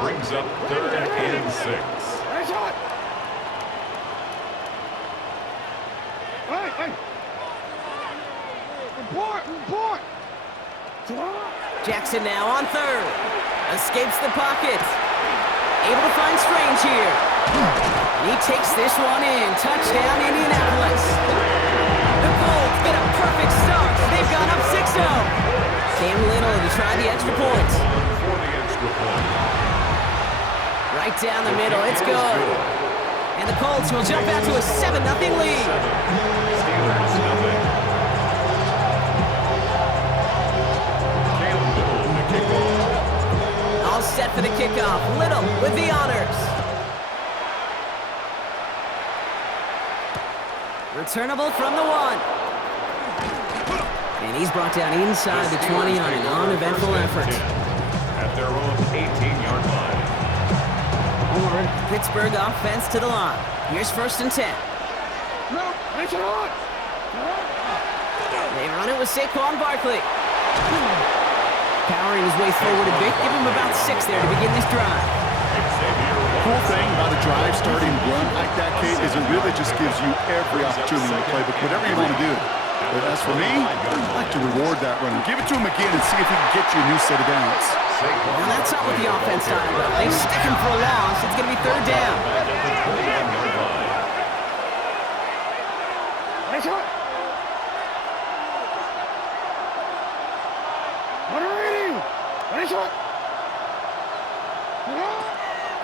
Brings up 3rd and 6. Nice shot. Hey. Report. Jackson now on 3rd. Escapes the pocket. Able to find Strange here. And he takes this one in. Touchdown, Indianapolis. The Colts get a perfect start. They've gone up 6-0. Cam Little to try the extra point. Right down the middle. It's good. And the Colts will jump out to a 7-0 lead. Steelers nothing. All set for the kickoff. Little with the honors. Returnable from the 1. And he's brought down inside the 20 on an uneventful effort. At their own 18-yard line. Pittsburgh offense to the line. Here's 1st and 10. No, nice shot. They run it with Saquon Barkley. Powering his way forward a bit. Give him about 6 there to begin this drive. The cool thing about a drive starting run like that, Kate, is it really just gives you every opportunity to play, but whatever you want to do. But as for me, I'd like to reward that runner. Give it to him again and see if he can get you a new set of downs. Well, that's not what the offense style does. They stick him for a loss. It's going to be 3rd down. Nice shot. Nice shot.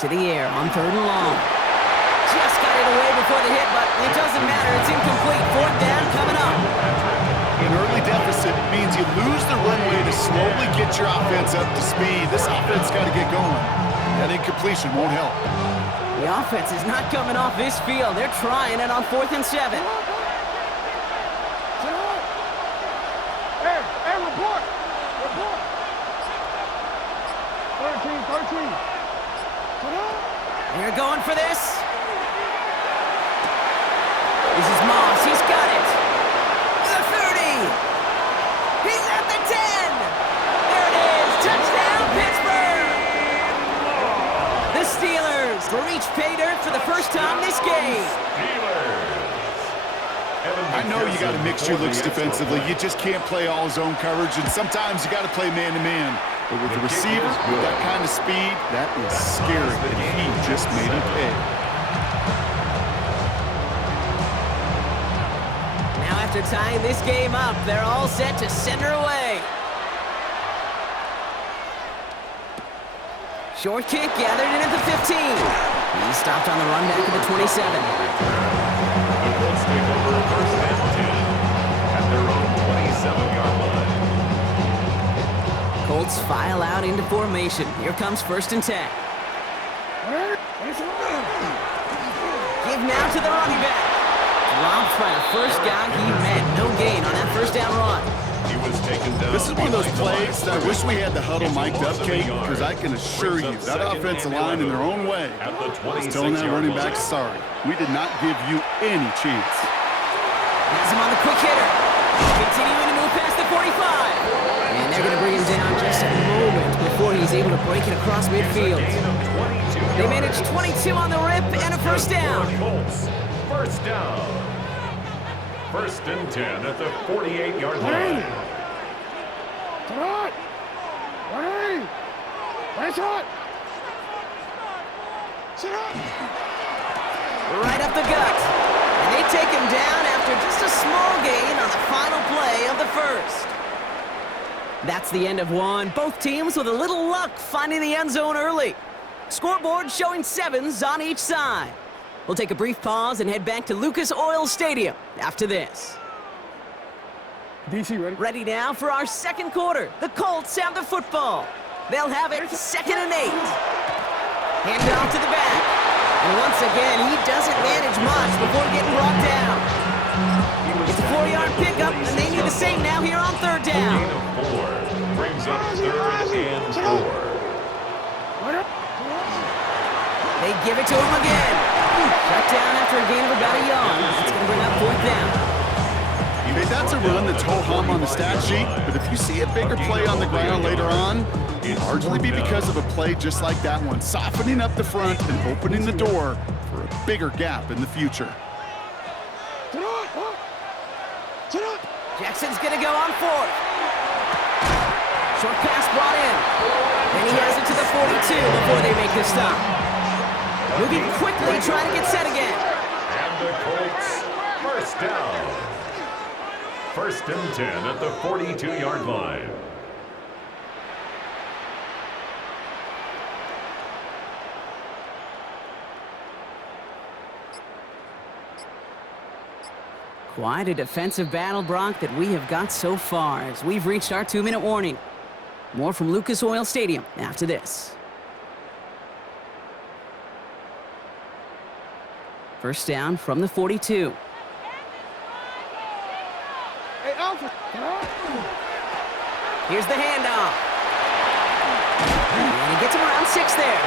To the air on 3rd and long. Just got it away before the hit, but it doesn't matter. It's incomplete. 4th down coming up. An early deficit means you lose the runway to slowly get your offense up to speed. This offense got to get going. That incompletion won't help. The offense is not coming off this field. They're trying it on 4th and 7. Hey, report. 13. They're going for this. This is Moss. He's got it. The 30. He's at the 10. There it is. Touchdown, Pittsburgh. The Steelers reach pay dirt for the first time this game. I know you got to mix your looks defensively. You just can't play all zone coverage, and sometimes you got to play man-to-man. But with the receiver, with that kind of speed, that is scary, and he just made him pay. Now after tying this game up, they're all set to send her away. Short kick gathered in at the 15. He stopped on the run back at the 27. The Colts take over 1st and 10 at their own 27-yard line. Colts file out into formation. Here comes 1st and 10. Give now to the running back. Dropped by the first guy he met. No gain on that 1st down run. He was taken down. This is one of those plays that I wish we had the huddle mic'd up, Kate, because I can assure you that offensive line in their own way is telling that running back, sorry, we did not give you any chance. Has him on the quick hitter. Continuing to move past the 45. And they're going to bring him down just a moment before he's able to break it across midfield. They managed 22 on the rip and a 1st down. Colts, 1st down. 1st and 10 at the 48-yard line. Shot. Nice shot. Right up the gut. And they take him down after just a small gain on the final play of the 1st. That's the end of one. Both teams with a little luck finding the end zone early. Scoreboard showing 7s on each side. We'll take a brief pause and head back to Lucas Oil Stadium after this. DC ready? Ready now for our 2nd quarter. The Colts have the football. They'll have it 2nd and 8. Hand it off to the back. And once again, he doesn't manage much before getting brought down. It's a 4-yard pickup, and they need the same now here on 3rd down. Gain of 4 brings up 3rd and 4. They give it to him again. Shut down after a gain of about a yard. It's going to bring up 4th down. He Hey, that's a run that's ho-hum on the stat sheet, but if you see a bigger play on the ground later on, it'll largely be because of a play just like that one, softening up the front and opening the door for a bigger gap in the future. Jackson's gonna go on fourth. Short pass brought in. And he has it to the 42 before they make the stop. Moving quickly, trying to get set again. And the Colts, first down. 1st and 10 at the 42-yard line. Quite a defensive battle, Brock, that we have got so far as we've reached our 2-minute warning. More from Lucas Oil Stadium after this. First down from the 42. Hey, Alfred. Here's the handoff. And he gets him around 6 there.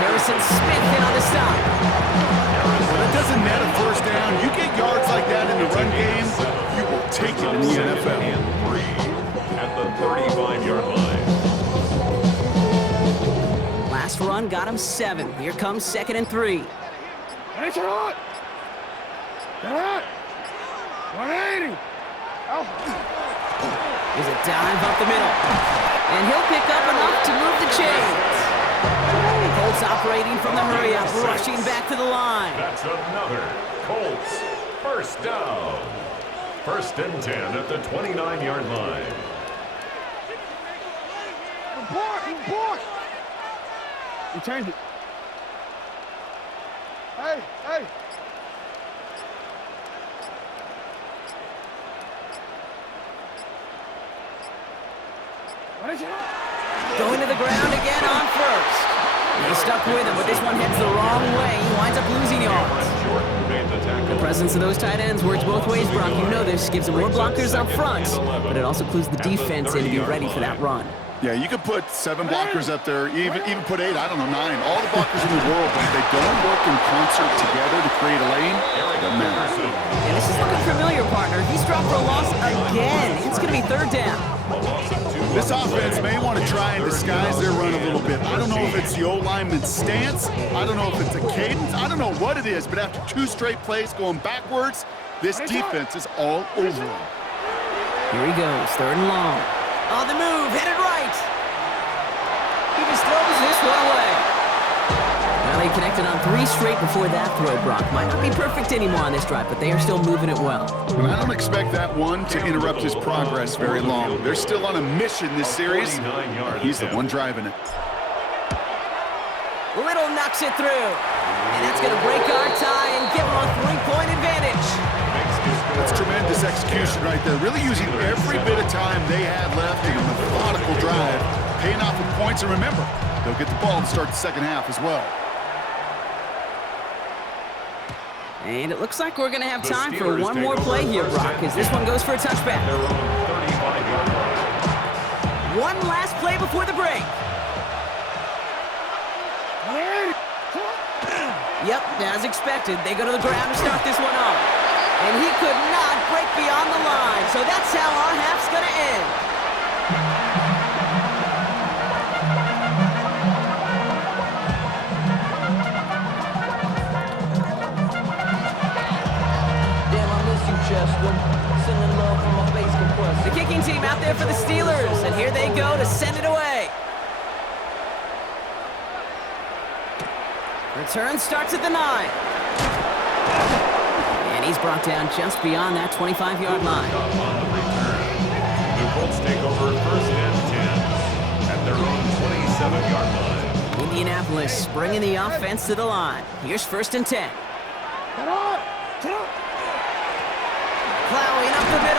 Harrison Smith in on the stop. Well, it doesn't matter first down. You get yards like that in the run game, you will take it in the NFL. And 3 at the 35-yard line. Last run got him 7. Here comes 2nd and 3. Hey, turn on. Turn on. 180. Alfred. There's a dive up the middle. And he'll pick up enough to move the chains. Colts operating from the hurry up, rushing back to the line. That's another Colts first down. 1st and 10 at the 29-yard line. Report. You changed it. Hey. Going to the ground again on first. He stuck with him, but this one heads the wrong way. He winds up losing yards. The presence of those tight ends works both ways, Brock. You know this. Gives them more blockers up front, but it also clues the defense in to be ready for that run. Yeah, you could put 7 blockers up there, even put 8, I don't know, 9. All the blockers in the world, but if they don't work in concert together to create a lane, it doesn't matter. And this is looking familiar, partner. He's dropped for a loss again. It's going to be 3rd down. This offense may want to try and disguise their run a little bit. I don't know if it's the O-lineman's stance. I don't know if it's a cadence. I don't know what it is, but after 2 straight plays going backwards, this defense is all over them. Here he goes, 3rd and long. On the move, headed right. He just throws this one away. Well, they connected on 3 straight before that throw, Brock. Might not be perfect anymore on this drive, but they are still moving it well. And I don't expect that one to interrupt his progress very long. They're still on a mission this series. He's the one driving it. Little knocks it through. And that's going to break our tie and give him a 3-point advantage. That's tremendous execution right there. Really using every bit of time they had left in a methodical drive. Paying off with points. And remember, they'll get the ball to start the second half as well. And it looks like we're going to have time for one more play here, Brock, as this one goes for a touchback. One last play before the break. Yep, as expected, they go to the ground to start this one off. And he could not break beyond the line, so that's how our half's going to end. The kicking team out there for the Steelers, and here they go to send it away. Return starts at the 9. And he's brought down just beyond that 25-yard line. The Colts take over 1st and 10 at their own 27-yard line. Indianapolis bringing the offense to the line. Here's 1st and 10. Plowing up the middle.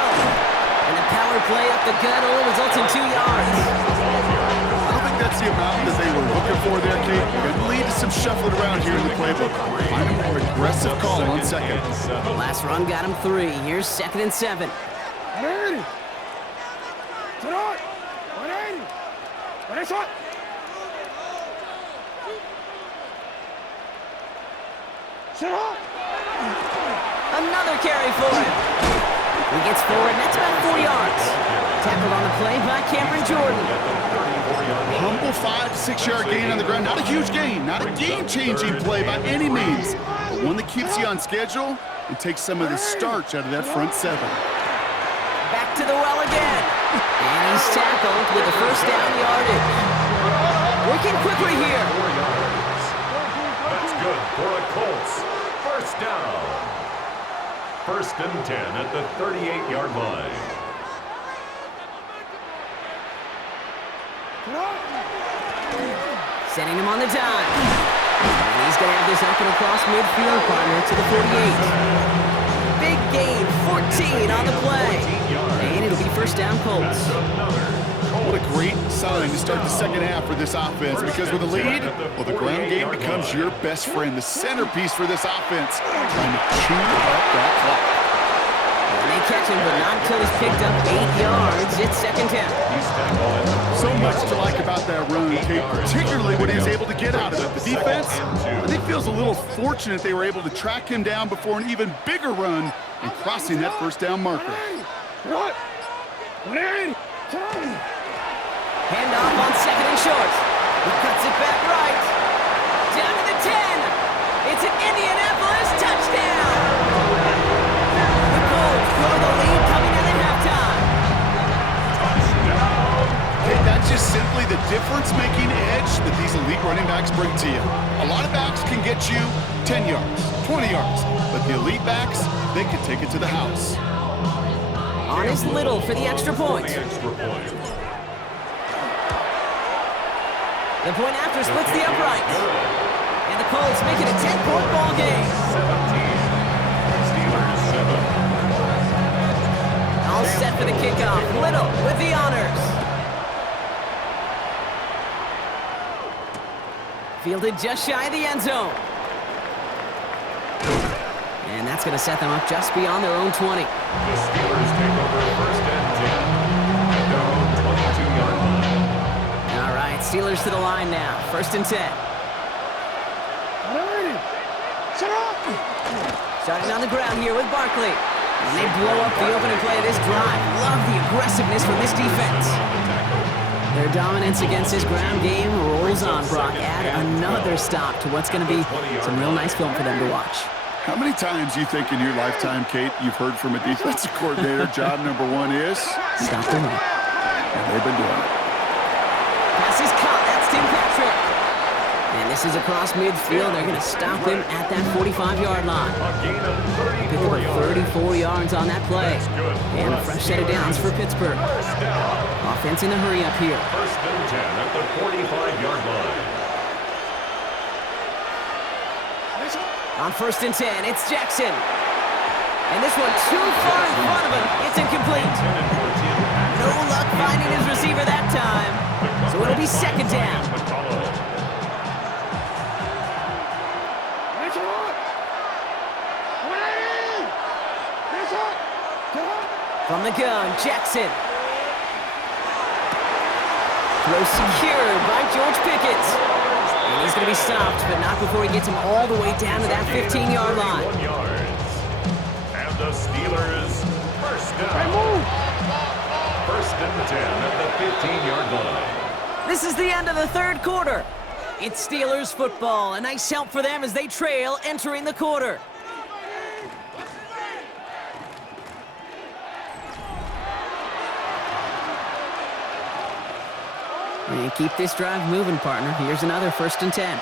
And the power play up the gut only results in 2 yards. I don't think that's the amount that they were looking for there, Kate. We're going to lead to some shuffling around here in the playbook. Find a more aggressive call on 2nd. Last run got him 3. Here's 2nd and 7. 180. Turn on. 180. Ready, shot. Sit up. Another carry for him. He gets forward, and that's about 4 yards. Tackled on the play by Cameron Jordan. Humble 5 to 6 yard gain on the ground. Not a huge gain, not a game-changing play by any means, but one that keeps you on schedule and takes some of the starch out of that front seven. Back to the well again. And he's tackled with the first down yardage. Working quickly here. That's good for a Colts. First down. 1st and 10 at the 38-yard line. Setting him on the dime. And he's going to have this up and across midfield, partner, to the 48. Big gain, 14 on the play. And it'll be first down Colts. What a great sign to start the second half for this offense, because with a lead, well, the ground game becomes your best friend, the centerpiece for this offense, trying to chew up that clock. And they catch him, but not until he's picked up 8 yards. It's second down. So much to like about that run, Kate, particularly when he was able to get out of it. The defense, I think, feels a little fortunate they were able to track him down before an even bigger run and crossing that first down marker. Hand off on second and short. He cuts it back right. Down to the 10. It's an Indianapolis touchdown. The Colts grow the lead coming into halftime. Hey, that's just simply the difference-making edge that these elite running backs bring to you. A lot of backs can get you 10 yards, 20 yards, but the elite backs, they can take it to the house. On is Little for the extra point. The point after splits the upright. And the Colts make it a 10-point ball game. 17. Steelers 7. All set for the kickoff. Little with the honors. Fielded just shy of the end zone. And that's going to set them up just beyond their own 20. The Steelers take over 1st and 10 at their own 22-yard line. All right, Steelers to the line now. 1st and 10. Starting on the ground here with Barkley. And they blow up the opening play of this drive. Love the aggressiveness from this defense. Their dominance against this ground game rolls on, Brock. Add another stop to what's going to be some real nice film for them to watch. How many times do you think in your lifetime, Kate, you've heard from a defensive coordinator, job number 1 is? Stop the run. And they've been doing it. Pass is caught. That's Tim Patrick. And this is across midfield. They're going to stop him at that 45-yard line. A gain of Pick up 34 yards. 34 yards on that play. And a fresh set of downs for Pittsburgh. First down. Offense in the hurry up here. 1st and 10 at the 45-yard line. On 1st and 10, it's Jackson. And this one too far in front of him. It's incomplete. Intended for Tim Patrick. No luck finding his receiver that time. So it'll be second down. From the gun, Jackson. Throw secured by George Pickett. And he's going to be stopped, but not before he gets him all the way down to that 15-yard line. 1 yards. And the Steelers first down. 1st and 10 at the 15-yard line. This is the end of the third quarter. It's Steelers football. A nice help for them as they trail entering the quarter. And keep this drive moving, partner. Here's another 1st and 10.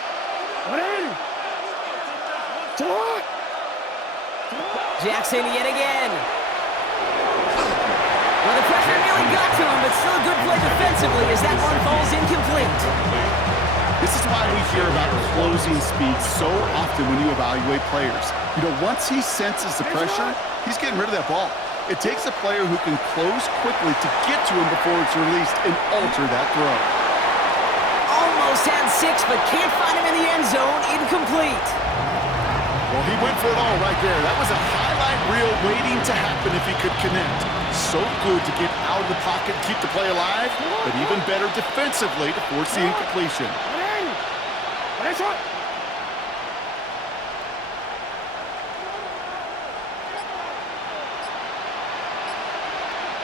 Jackson yet again. Well, the pressure nearly got to him, but still a good play defensively as that one falls incomplete. This is why we hear about closing speed so often when you evaluate players. You know, once he senses the pressure, he's getting rid of that ball. It takes a player who can close quickly to get to him before it's released and alter that throw. Almost had 6, but can't find him in the end zone. Incomplete. Well, he went for it all right there. That was a highlight reel waiting to happen if he could connect. So good to get out of the pocket, keep the play alive, but even better defensively to force the incompletion.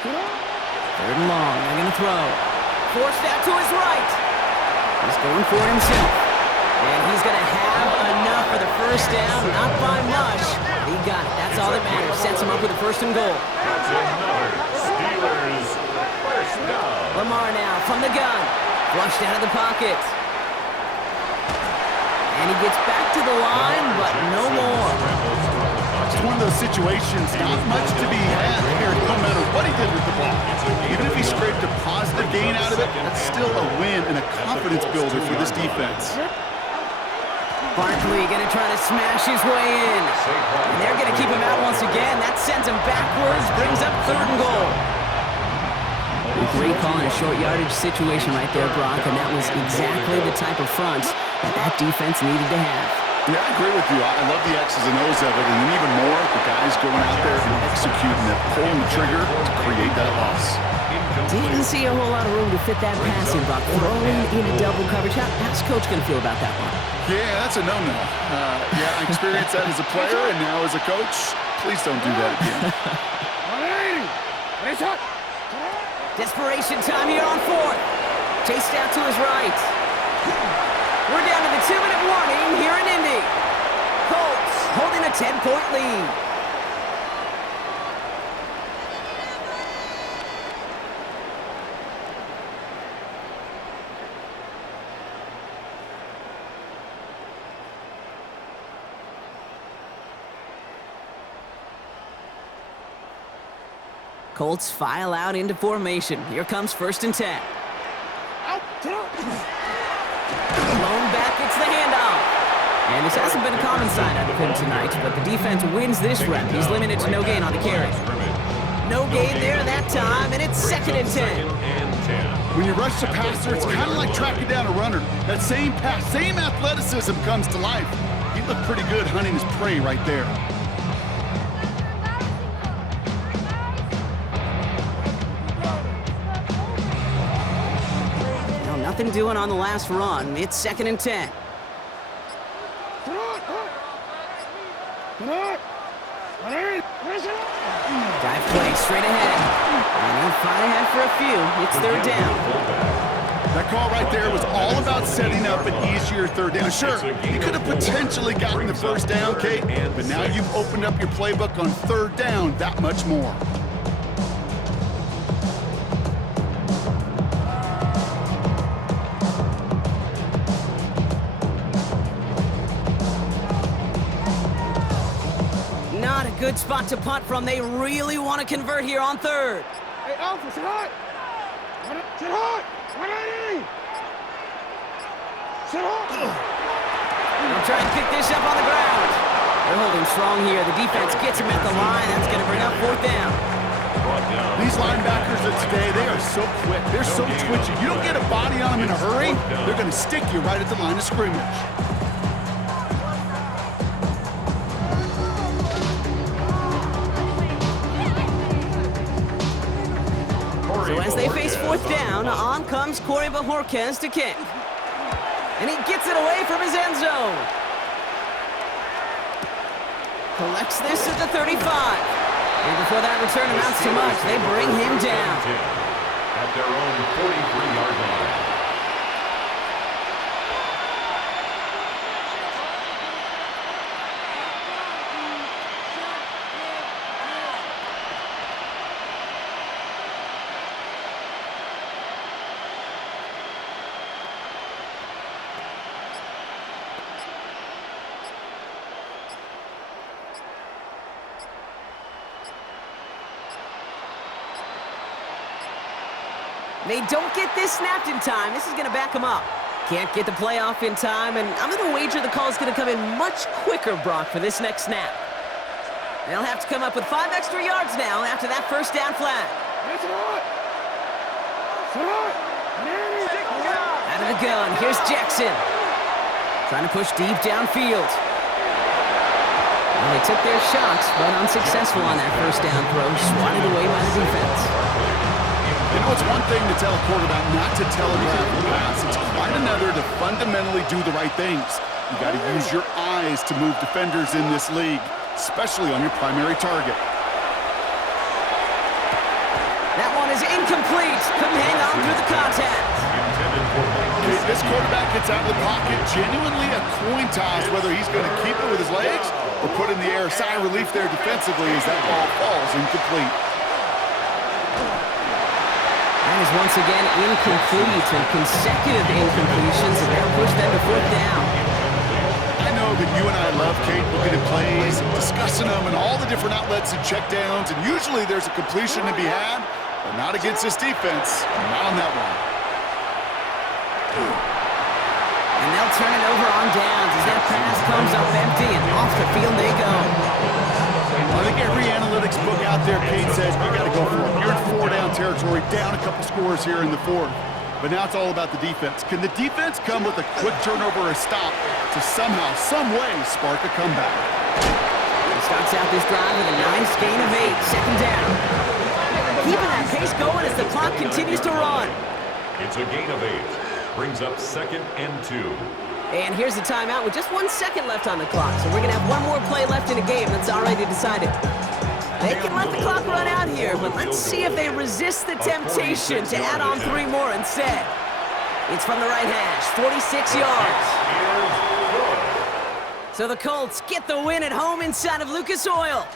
Third and long. They're going to throw. Forced out to his right. He's going for it himself. And he's going to have enough for the first down. Not by much. He got it. That's all that matters. Sets him up with a first and goal. That's another Steelers first down. Lamar now from the gun. Flushed out of the pocket. And he gets back to the line, but no more. It's one of those situations, not much to be had here, no matter what he did with the ball. Even if he scraped a positive gain out of it, that's still a win and a confidence builder for this defense. Barkley going to try to smash his way in. And they're going to keep him out once again. That sends him backwards, brings up third and goal. A great call in a short yardage situation right there, Brock, and that was exactly the type of front that defense needed to have. Yeah, I agree with you. I love the X's and O's of it, and then even more, the guys going out there and executing it, pulling the trigger to create that loss. Didn't see a whole lot of room to fit that pass in, Brock. Throwing into double coverage. How's Coach going to feel about that one? Yeah, that's a no-no. Yeah, I experienced that as a player, and now as a coach, please don't do that again. Desperation time here on fourth. Chased out to his right. We're down to the 2-minute warning here in Indy. Colts holding a 10-point lead. Colts file out into formation. Here comes 1st and 10. Lone back gets the handoff. And this hasn't been a common sign out of him tonight, but the defense wins this rep. He's limited to no gain on the carry. No gain there that time, and it's 2nd and 10. When you rush the passer, it's kind of like tracking down a runner. That same pass, same athleticism comes to life. He looked pretty good hunting his prey right there. Nothing doing on the last run. It's 2nd and 10. Drive play straight ahead. And he'll fight ahead for a few. It's 3rd down. That call right there was all about setting up an easier 3rd down. Sure, he could have potentially gotten the 1st down, Kate, but now you've opened up your playbook on 3rd down that much more. Not a good spot to punt from. They really want to convert here on 3rd. Hey, Alpha, sit hot! Sit hot! 180! Sit hot! They'll try and pick this up on the ground. They're holding strong here. The defense gets him at the line. That's going to bring up 4th down. These linebackers of today, they are so quick. They're so twitchy. You don't get a body on them in a hurry, they're going to stick you right at the line of scrimmage. So as they face 4th down, on comes Corey Bajorquez to kick. And he gets it away from his end zone. Collects this at the 35. And before that return amounts to much, they bring him down. At their own 43-yard line. They don't get this snapped in time. This is going to back them up. Can't get the play off in time, and I'm going to wager the call is going to come in much quicker, Brock, for this next snap. They'll have to come up with 5 extra yards now after that 1st down flag. Out of the gun, here's Jackson. Trying to push deep downfield. Well, they took their shots, but unsuccessful on that 1st down throw. Swatted away by the defense. You know, it's one thing to tell a quarterback not to telegraph the pass. It's quite another to fundamentally do the right things. You got to use your eyes to move defenders in this league, especially on your primary target. is incomplete. Couldn't hang on through the contact. Okay, this quarterback gets out of the pocket, genuinely a coin toss whether he's going to keep it with his legs or put it in the air. Sigh of relief there defensively as that ball falls incomplete. That is once again incomplete, and consecutive incompletions have now pushed them to 4th down. I know that you and I love, Kate, looking at plays, discussing them, and all the different outlets and checkdowns, and usually there's a completion to be had, but not against this defense, not on that one. And they'll turn it over on downs as that pass comes up empty, and off the field they go. I think every analytics book out there, Kate, says you got to go for it. You're in 4-down territory, down a couple scores here in the 4th. But now it's all about the defense. Can the defense come with a quick turnover or a stop to somehow, some way, spark a comeback? He starts out this drive with a nice gain of 8, 2nd down. Keeping that pace going as the clock continues to run. It's a gain of 8. Brings up 2nd and 2. And here's the timeout with just 1 second left on the clock. So we're going to have one more play left in the game that's already decided. They can let the clock run out here, but let's see if they resist the temptation to add on 3 more instead. It's from the right hash, 46 yards. So the Colts get the win at home inside of Lucas Oil.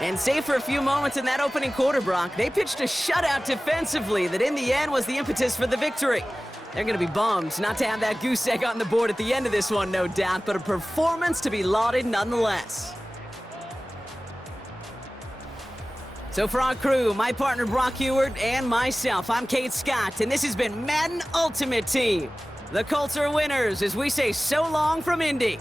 And save for a few moments in that opening quarter, Brock, they pitched a shutout defensively that in the end was the impetus for the victory. They're going to be bummed not to have that goose egg on the board at the end of this one, no doubt, but a performance to be lauded nonetheless. So for our crew, my partner Brock Ewart and myself, I'm Kate Scott, and this has been Madden Ultimate Team. The Colts are winners as we say so long from Indy.